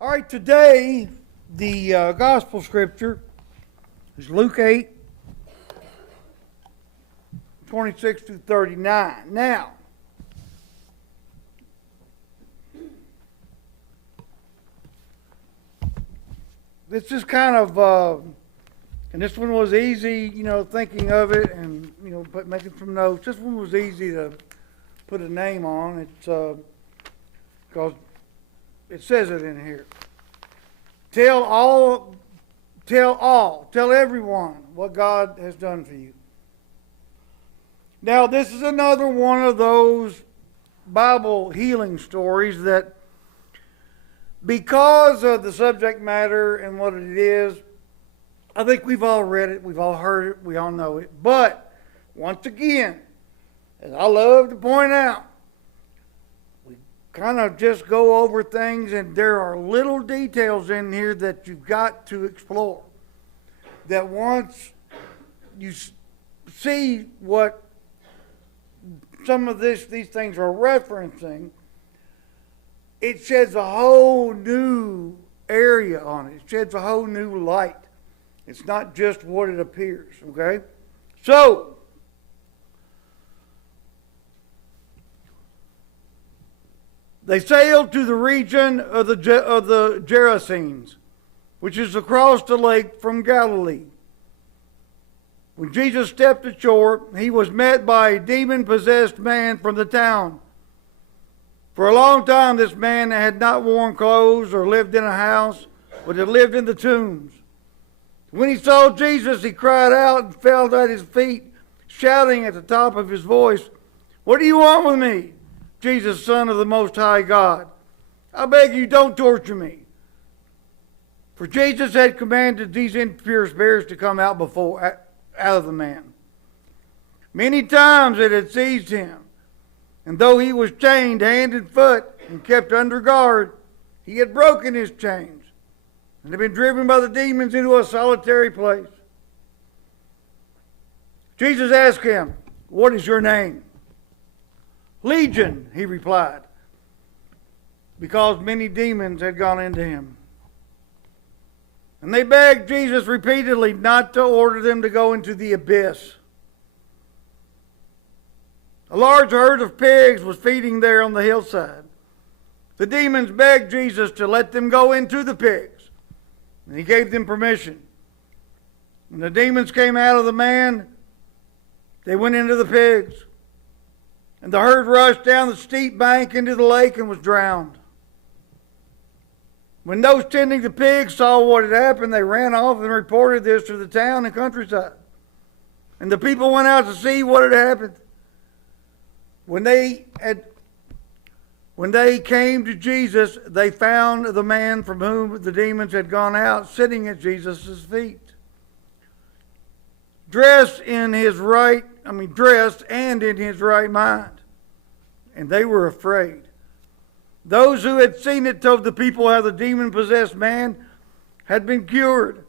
All right, today the gospel scripture is Luke 8, 26 to 39. Now, this is kind of, and this one was easy, thinking of it and, making some notes. This one was easy to put a name on. It's because it says it in here. Tell everyone what God has done for you. Now, this is another one of those Bible healing stories that, because of the subject matter and what it is, I think we've all read it, we've all heard it, we all know it. But, once again, as I love to point out, we kind of just go over things, and there are little details in here that you've got to explore. That once you see what some of these things are referencing, it sheds a whole new area on it. It sheds a whole new light. It's not just what it appears, okay? So, they sailed to the region of the Gerasenes, which is across the lake from Galilee. When Jesus stepped ashore, he was met by a demon-possessed man from the town. For a long time, this man had not worn clothes or lived in a house, but had lived in the tombs. When he saw Jesus, he cried out and fell at his feet, shouting at the top of his voice, "What do you want with me, Jesus, Son of the Most High God? I beg you, don't torture me." For Jesus had commanded these impure spirits to come out of the man. Many times it had seized him, and though he was chained hand and foot and kept under guard, he had broken his chains and had been driven by the demons into a solitary place. Jesus asked him, "What is your name?" "Legion," he replied, because many demons had gone into him. And they begged Jesus repeatedly not to order them to go into the abyss. A large herd of pigs was feeding there on the hillside. The demons begged Jesus to let them go into the pigs, and he gave them permission. When the demons came out of the man, they went into the pigs, and the herd rushed down the steep bank into the lake and was drowned. When those tending the pigs saw what had happened, they ran off and reported this to the town and countryside. And the people went out to see what had happened. When they came to Jesus, they found the man from whom the demons had gone out sitting at Jesus' feet, dressed and in his right mind. And they were afraid. Those who had seen it told the people how the demon-possessed man had been cured.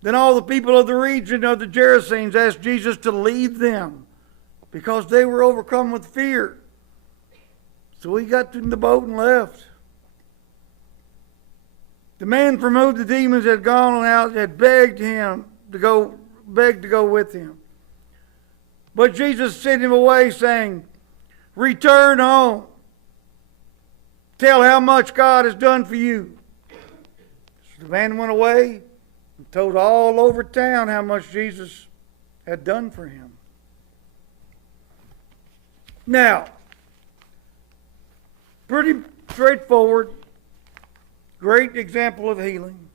Then all the people of the region of the Gerasenes asked Jesus to leave them because they were overcome with fear. So he got in the boat and left. The man from whom the demons had gone out had begged to go with him. But Jesus sent him away, saying, "Return home. Tell how much God has done for you." So the man went away and told all over town how much Jesus had done for him. Now, pretty straightforward, great example of healing.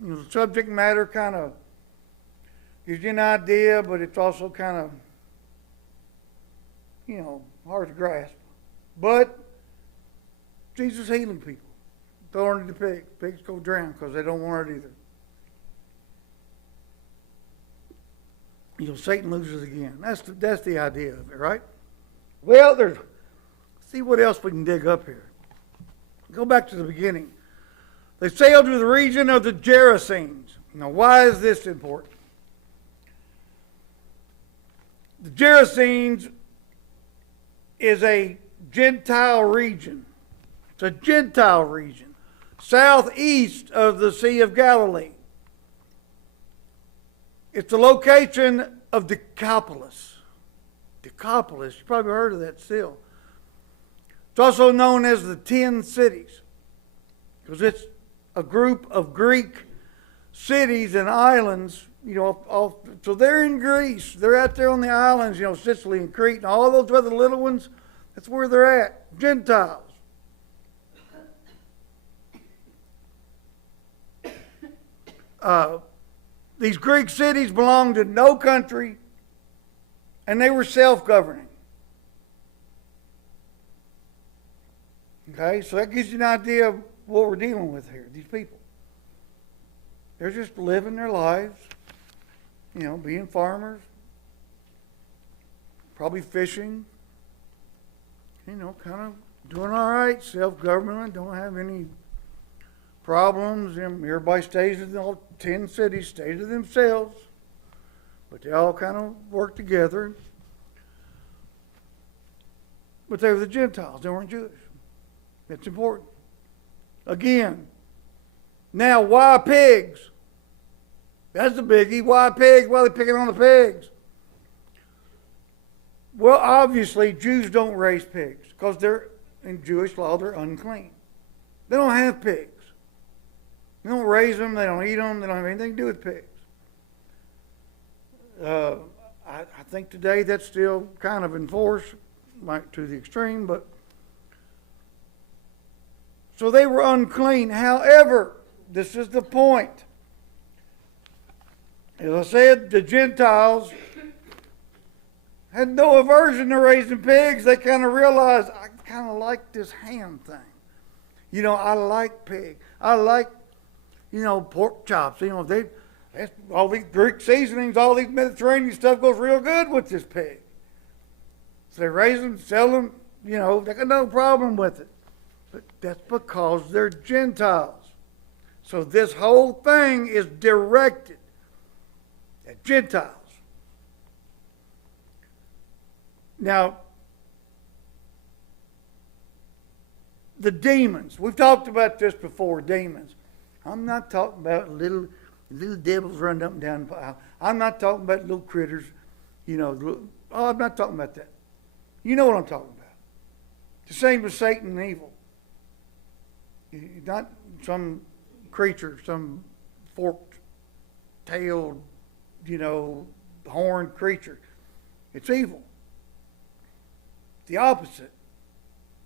The subject matter kind of gives you an idea, but it's also kind of, hard to grasp. But Jesus healing people, throwing into the pigs. Pigs go drown because they don't want it either. Satan loses again. That's the idea of it, right? Well, see what else we can dig up here. Go back to the beginning. They sailed to the region of the Gerasenes. Now, why is this important? The Gerasenes is a Gentile region. It's a Gentile region. southeast of the Sea of Galilee. It's the location of Decapolis. Decapolis, you probably heard of that still. It's also known as the 10 cities because it's a group of Greek cities and islands, so they're in Greece. They're out there on the islands, Sicily and Crete and all those other little ones. That's where they're at. Gentiles. These Greek cities belonged to no country, and they were self-governing. Okay, so that gives you an idea of what we're dealing with here. These people, they're just living their lives, being farmers, probably fishing, kind of doing all right, self-government, don't have any problems. Everybody stays in all 10 cities, stay to themselves, but they all kind of work together. But they were the Gentiles, they weren't Jewish. That's important. Again, now why pigs? That's the biggie. Why pigs? Why are they picking on the pigs? Well, obviously, Jews don't raise pigs because they're, in Jewish law, they're unclean. They don't have pigs. They don't raise them. They don't eat them. They don't have anything to do with pigs. I think today that's still kind of enforced, to the extreme, but so they were unclean. However, this is the point. As I said, the Gentiles had no aversion to raising pigs. They kind of realized, I kind of like this ham thing. I like pig. I like, pork chops. All these Greek seasonings, all these Mediterranean stuff goes real good with this pig. So they raise them, sell them, they got no problem with it. But that's because they're Gentiles. So this whole thing is directed at Gentiles. Now, the demons. We've talked about this before, demons. I'm not talking about little devils running up and down the aisle. I'm not talking about little critters, I'm not talking about that. You know what I'm talking about. The same with Satan and evil. Not some creature, some forked-tailed, horned creature. It's evil. The opposite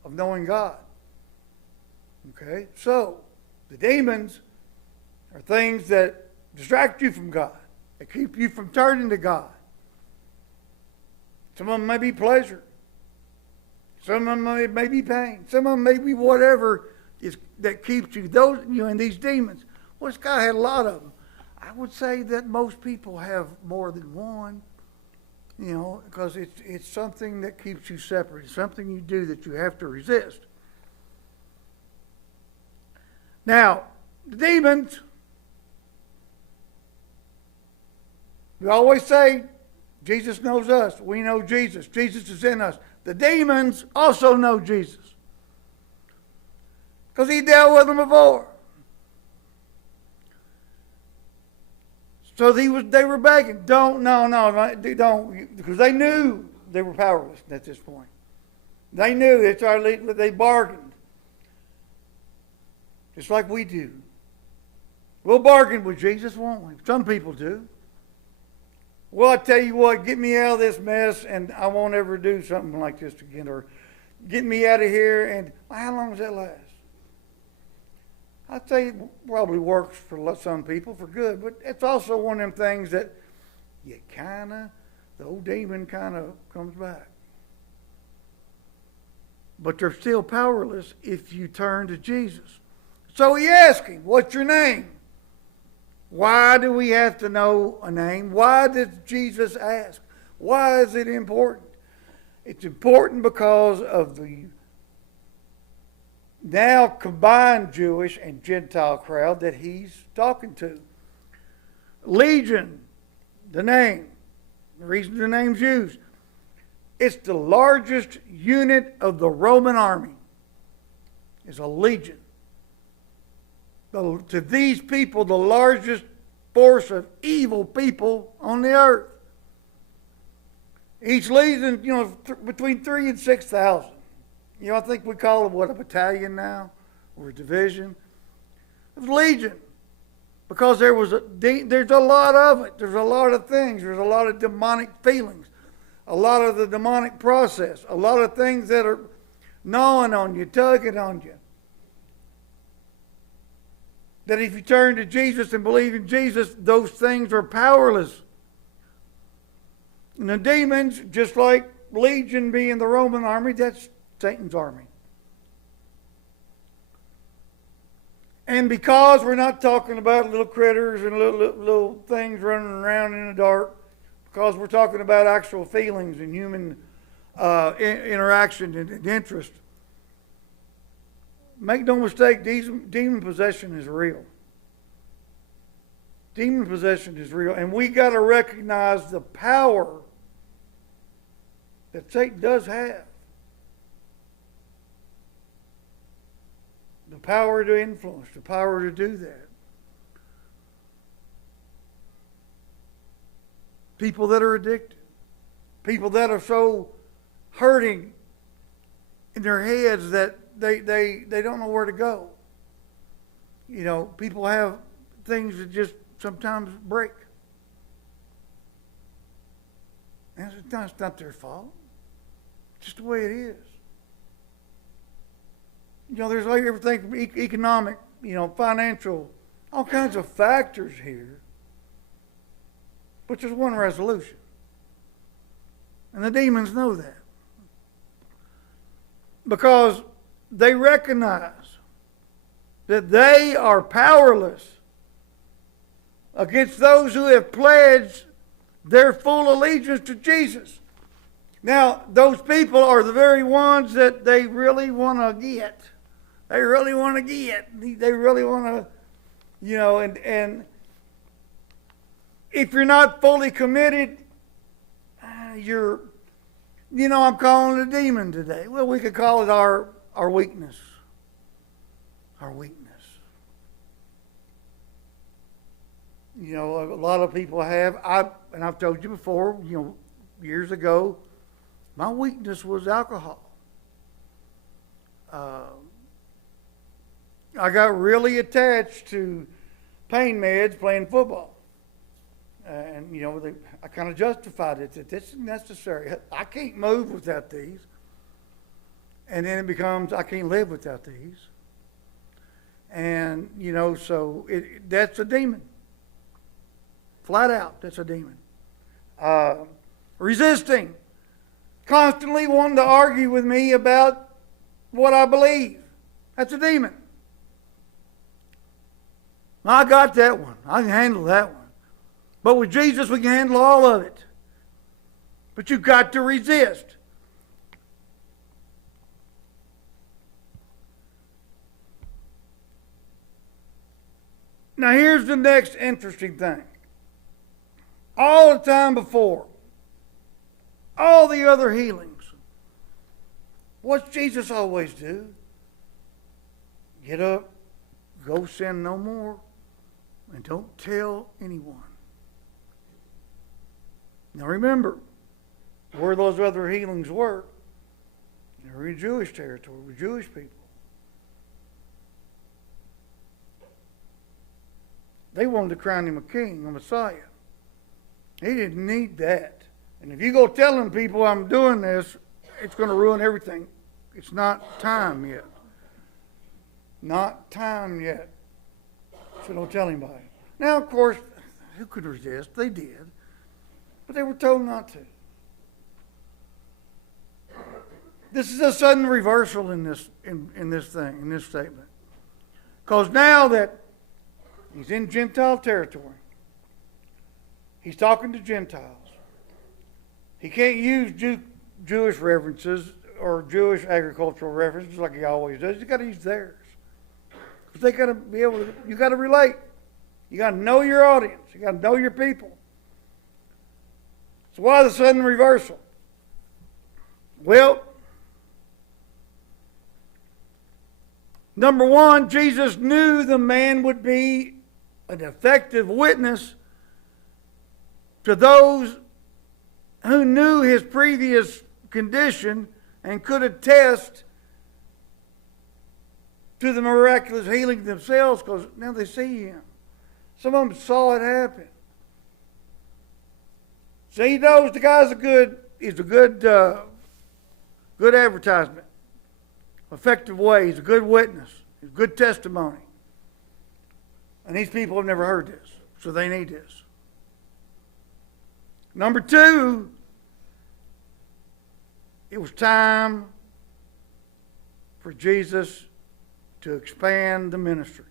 of knowing God. Okay? So, the demons are things that distract you from God. They keep you from turning to God. Some of them may be pleasure. Some of them may be pain. Some of them may be whatever that keeps you. And these demons. Well, this guy had a lot of them. I would say that most people have more than one. Because it's something that keeps you separate. It's something you do that you have to resist. Now, the demons, we always say, Jesus knows us. We know Jesus. Jesus is in us. The demons also know Jesus. Because he dealt with them before. So they were begging, don't, because they knew they were powerless at this point. They knew, they bargained. Just like we do. We'll bargain with Jesus, won't we? Some people do. Well, I tell you what, get me out of this mess and I won't ever do something like this again. Or get me out of here and how long does that last? I'd say it probably works for some people for good, but it's also one of them things that the old demon kind of comes back. But they're still powerless if you turn to Jesus. So he asked him, what's your name? Why do we have to know a name? Why did Jesus ask? Why is it important? It's important because of the now combined Jewish and Gentile crowd that he's talking to. Legion, the name, the reason the name's used, it's the largest unit of the Roman army. It's a legion. to these people the largest force of evil people on the earth. Each legion, between 3,000 and 6,000. I think we call it, a battalion now? Or a division? It was legion. Because there's a lot of it. There's a lot of things. There's a lot of demonic feelings. A lot of the demonic process. A lot of things that are gnawing on you, tugging on you. That if you turn to Jesus and believe in Jesus, those things are powerless. And the demons, just like Legion being the Roman army, that's Satan's army. And because we're not talking about little critters and little things running around in the dark, because we're talking about actual feelings and human interaction and interest, make no mistake, demon possession is real. Demon possession is real. And we got to recognize the power that Satan does have. The power to influence, the power to do that. People that are addicted. People that are so hurting in their heads that they don't know where to go. People have things that just sometimes break. And it's not their fault. It's just the way it is. There's like everything from economic, financial, all kinds of factors here. But there's one resolution. And the demons know that. Because they recognize that they are powerless against those who have pledged their full allegiance to Jesus. Now, those people are the very ones that they really want to get. They really want to get. They really want to, and if you're not fully committed, I'm calling it a demon today. Well, we could call it our weakness. Our weakness. A lot of people have. I've told you before, years ago, my weakness was alcohol. I got really attached to pain meds playing football. And, I kind of justified it that this is necessary. I can't move without these. And then it becomes, I can't live without these. And, so that's a demon. Flat out, that's a demon. Resisting. Constantly wanting to argue with me about what I believe. That's a demon. I got that one. I can handle that one. But with Jesus, we can handle all of it. But you've got to resist. Now here's the next interesting thing. All the time before, all the other healings, what's Jesus always do? Get up, go sin no more, and don't tell anyone. Now remember, where those other healings were, they were in Jewish territory, with Jewish people. They wanted to crown him a king, a Messiah. He didn't need that. And if you go telling people I'm doing this, it's going to ruin everything. It's not time yet. Not time yet. So don't tell anybody. Now, of course, who could resist? They did. But they were told not to. This is a sudden reversal in this statement. Because now that he's in Gentile territory, he's talking to Gentiles. He can't use Jewish references or Jewish agricultural references like he always does. He's got to use theirs. Because they got to be able to, you got to relate. You got to know your audience. You got to know your people. So why the sudden reversal? Well, Number one, Jesus knew the man would be an effective witness to those who knew his previous condition and could attest to the miraculous healing themselves, because now they see him. Some of them saw it happen. So he knows the guy's a good advertisement, effective way. He's a good witness. He's a good testimony. And these people have never heard this, so they need this. Number two, it was time for Jesus to expand the ministry.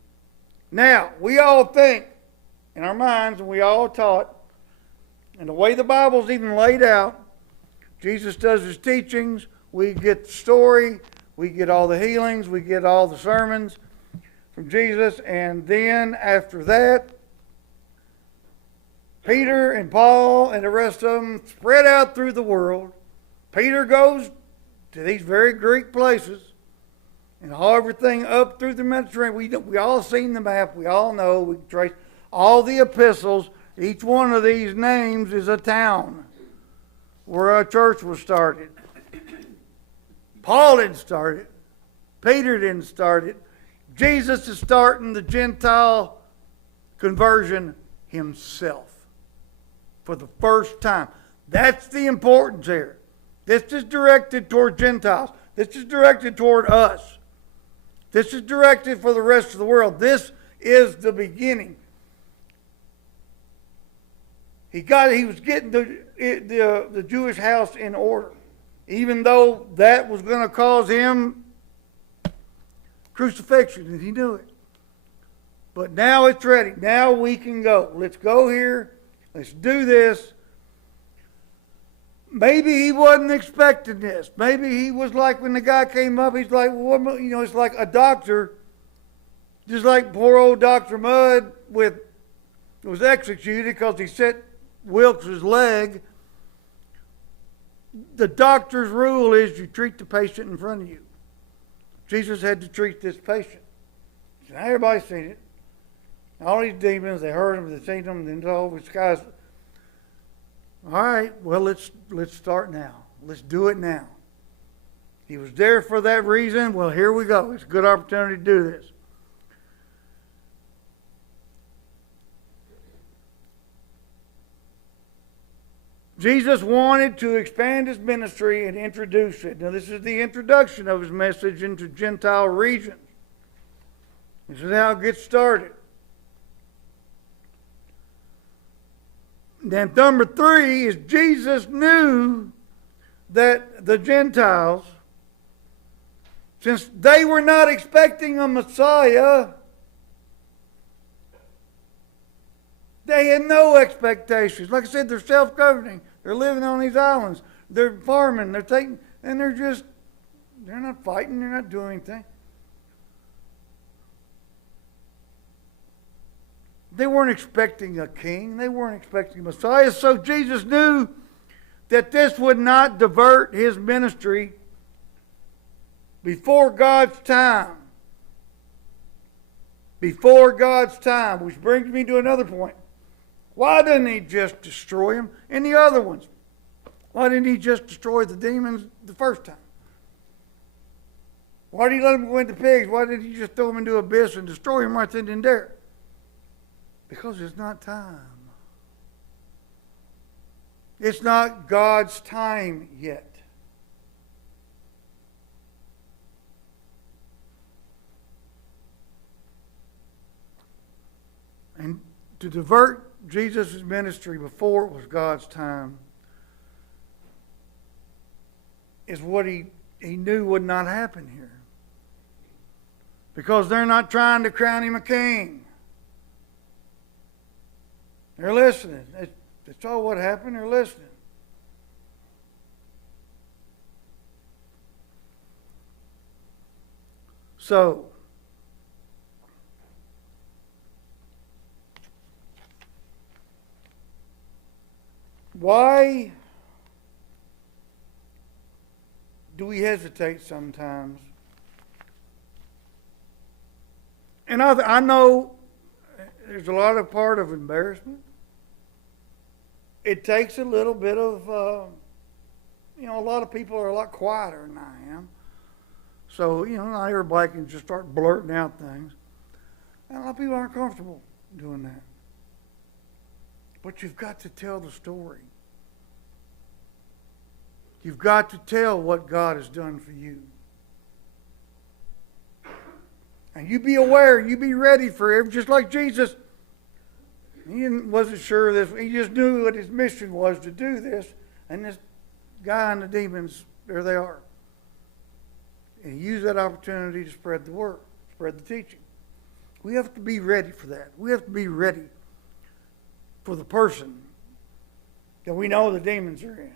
Now, we all think in our minds, and we all taught, and the way the Bible's even laid out, Jesus does his teachings, we get the story, we get all the healings, we get all the sermons from Jesus, and then after that, Peter and Paul and the rest of them spread out through the world. Peter goes to these very Greek places and haul everything up through the Mediterranean. We all seen the map. We all know. We can trace all the epistles. Each one of these names is a town where a church was started. Paul didn't start it. Peter didn't start it. Jesus is starting the Gentile conversion himself for the first time. That's the importance here. This is directed toward Gentiles. This is directed toward us. This is directed for the rest of the world. This is the beginning. He was getting the Jewish house in order, even though that was going to cause him crucifixion, and he knew it. But now it's ready. Now we can go. Let's go here. Let's do this. Maybe he wasn't expecting this. Maybe he was like when the guy came up, he's like, well, it's like a doctor, just like poor old Dr. Mudd was executed because he set Wilkes' leg. The doctor's rule is you treat the patient in front of you. Jesus had to treat this patient. So now everybody's seen it. All these demons, they heard them, they seen them, and all these guys. All right, well, let's start now. Let's do it now. He was there for that reason. Well, here we go. It's a good opportunity to do this. Jesus wanted to expand his ministry and introduce it. Now, this is the introduction of his message into Gentile regions. This is how it gets started. Then number three is Jesus knew that the Gentiles, since they were not expecting a Messiah, they had no expectations. Like I said, they're self-governing. They're living on these islands. They're farming. They're not fighting. They're not doing anything. They weren't expecting a king. They weren't expecting a Messiah. So Jesus knew that this would not divert his ministry before God's time. Before God's time. Which brings me to another point. Why didn't he just destroy them? And the other ones? Why didn't he just destroy the demons the first time? Why did he let them go into pigs? Why did he just throw them into the abyss and destroy them right then and there? Because it's not time. It's not God's time yet. And to divert Jesus' ministry before it was God's time is what he knew would not happen here. Because they're not trying to crown him a king. They're listening. That's all what happened. They're listening. So, why do we hesitate sometimes And I know there's a lot of part of embarrassment. It takes a little bit of, a lot of people are a lot quieter than I am. So, not everybody can just start blurting out things. And a lot of people aren't comfortable doing that. But you've got to tell the story. You've got to tell what God has done for you. And you be aware, you be ready for it, just like Jesus. He wasn't sure of this. He just knew what his mission was to do this. And this guy and the demons, there they are. And he used that opportunity to spread the word, spread the teaching. We have to be ready for that. We have to be ready for the person that we know the demons are in.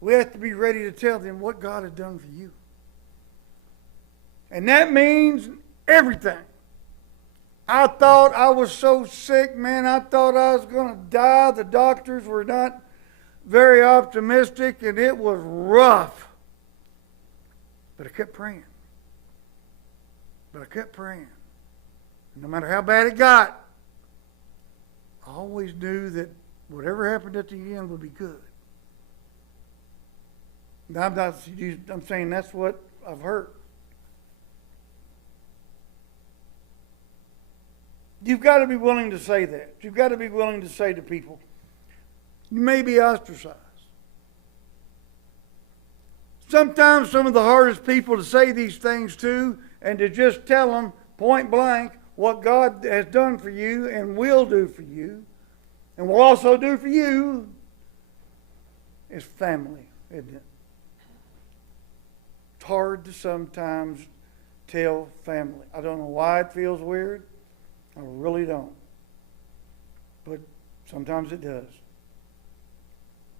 We have to be ready to tell them what God has done for you. And that means everything. I thought I was so sick, man. I thought I was going to die. The doctors were not very optimistic, and it was rough. But I kept praying. No matter how bad it got, I always knew that whatever happened at the end would be good. Now, I'm saying that's what I've heard. You've got to be willing to say that. You've got to be willing to say to people, you may be ostracized. Sometimes some of the hardest people to say these things to and to just tell them point blank what God has done for you and will do for you and will also do for you is family, isn't it? It's hard to sometimes tell family. I don't know why it feels weird. I really don't. But sometimes it does.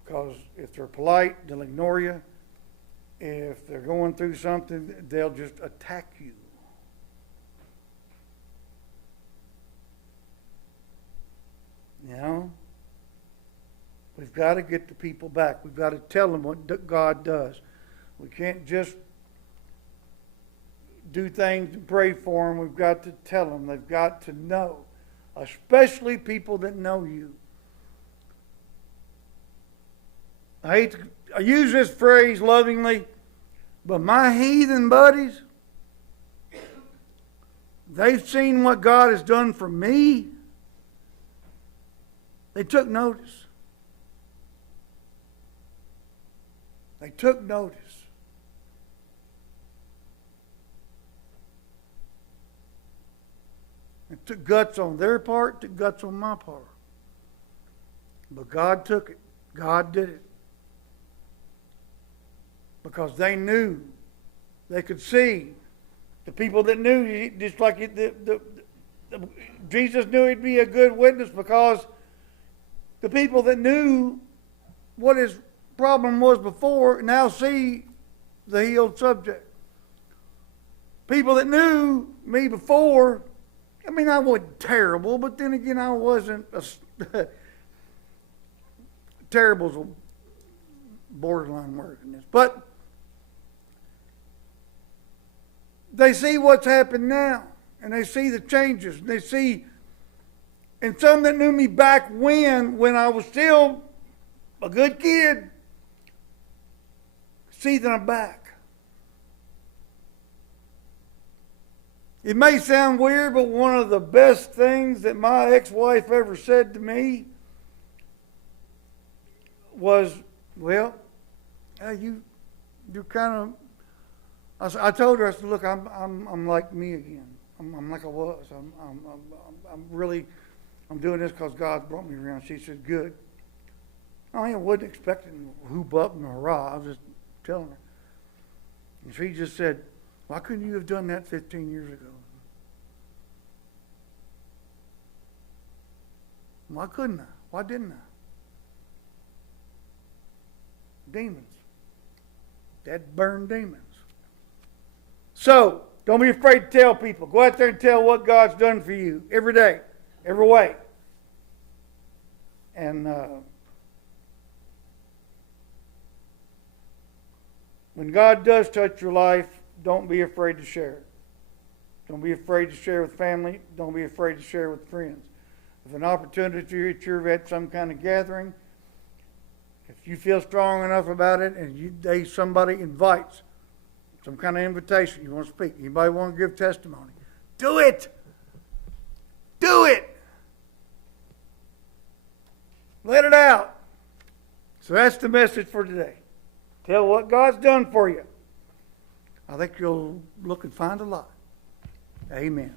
Because if they're polite, they'll ignore you. If they're going through something, they'll just attack you. We've got to get the people back. We've got to tell them what God does. We can't just do things and pray for them. We've got to tell them. They've got to know, especially people that know you. I use this phrase lovingly, but my heathen buddies, they've seen what God has done for me. They took notice. They took notice. It took guts on their part, took guts on my part. But God took it. God did it. Because they knew. They could see. The people that knew, just like Jesus knew he'd be a good witness because the people that knew what his problem was before now see the healed subject. People that knew me before, I mean, I wasn't terrible, but then again, I wasn't terrible's a borderline word in this. But they see what's happened now, and they see the changes, and they see, and some that knew me back when I was still a good kid, see that I'm back. It may sound weird, but one of the best things that my ex-wife ever said to me was, well, you're kind of, I told her, I said, look, I'm like me again. I'm like I was. I'm doing this because God brought me around. She said, good. I wasn't expecting hoop up and hurrah. I was just telling her. And she just said, why couldn't you have done that 15 years ago? Why couldn't I? Why didn't I? Demons. Dead, burned demons. So, don't be afraid to tell people. Go out there and tell what God's done for you every day, every way. And when God does touch your life, don't be afraid to share it. Don't be afraid to share with family. Don't be afraid to share with friends. If an opportunity that you're at some kind of gathering, if you feel strong enough about it and somebody invites, some kind of invitation, you want to speak, anybody want to give testimony, do it. Do it. Let it out. So that's the message for today. Tell what God's done for you. I think you'll look and find a lot. Amen.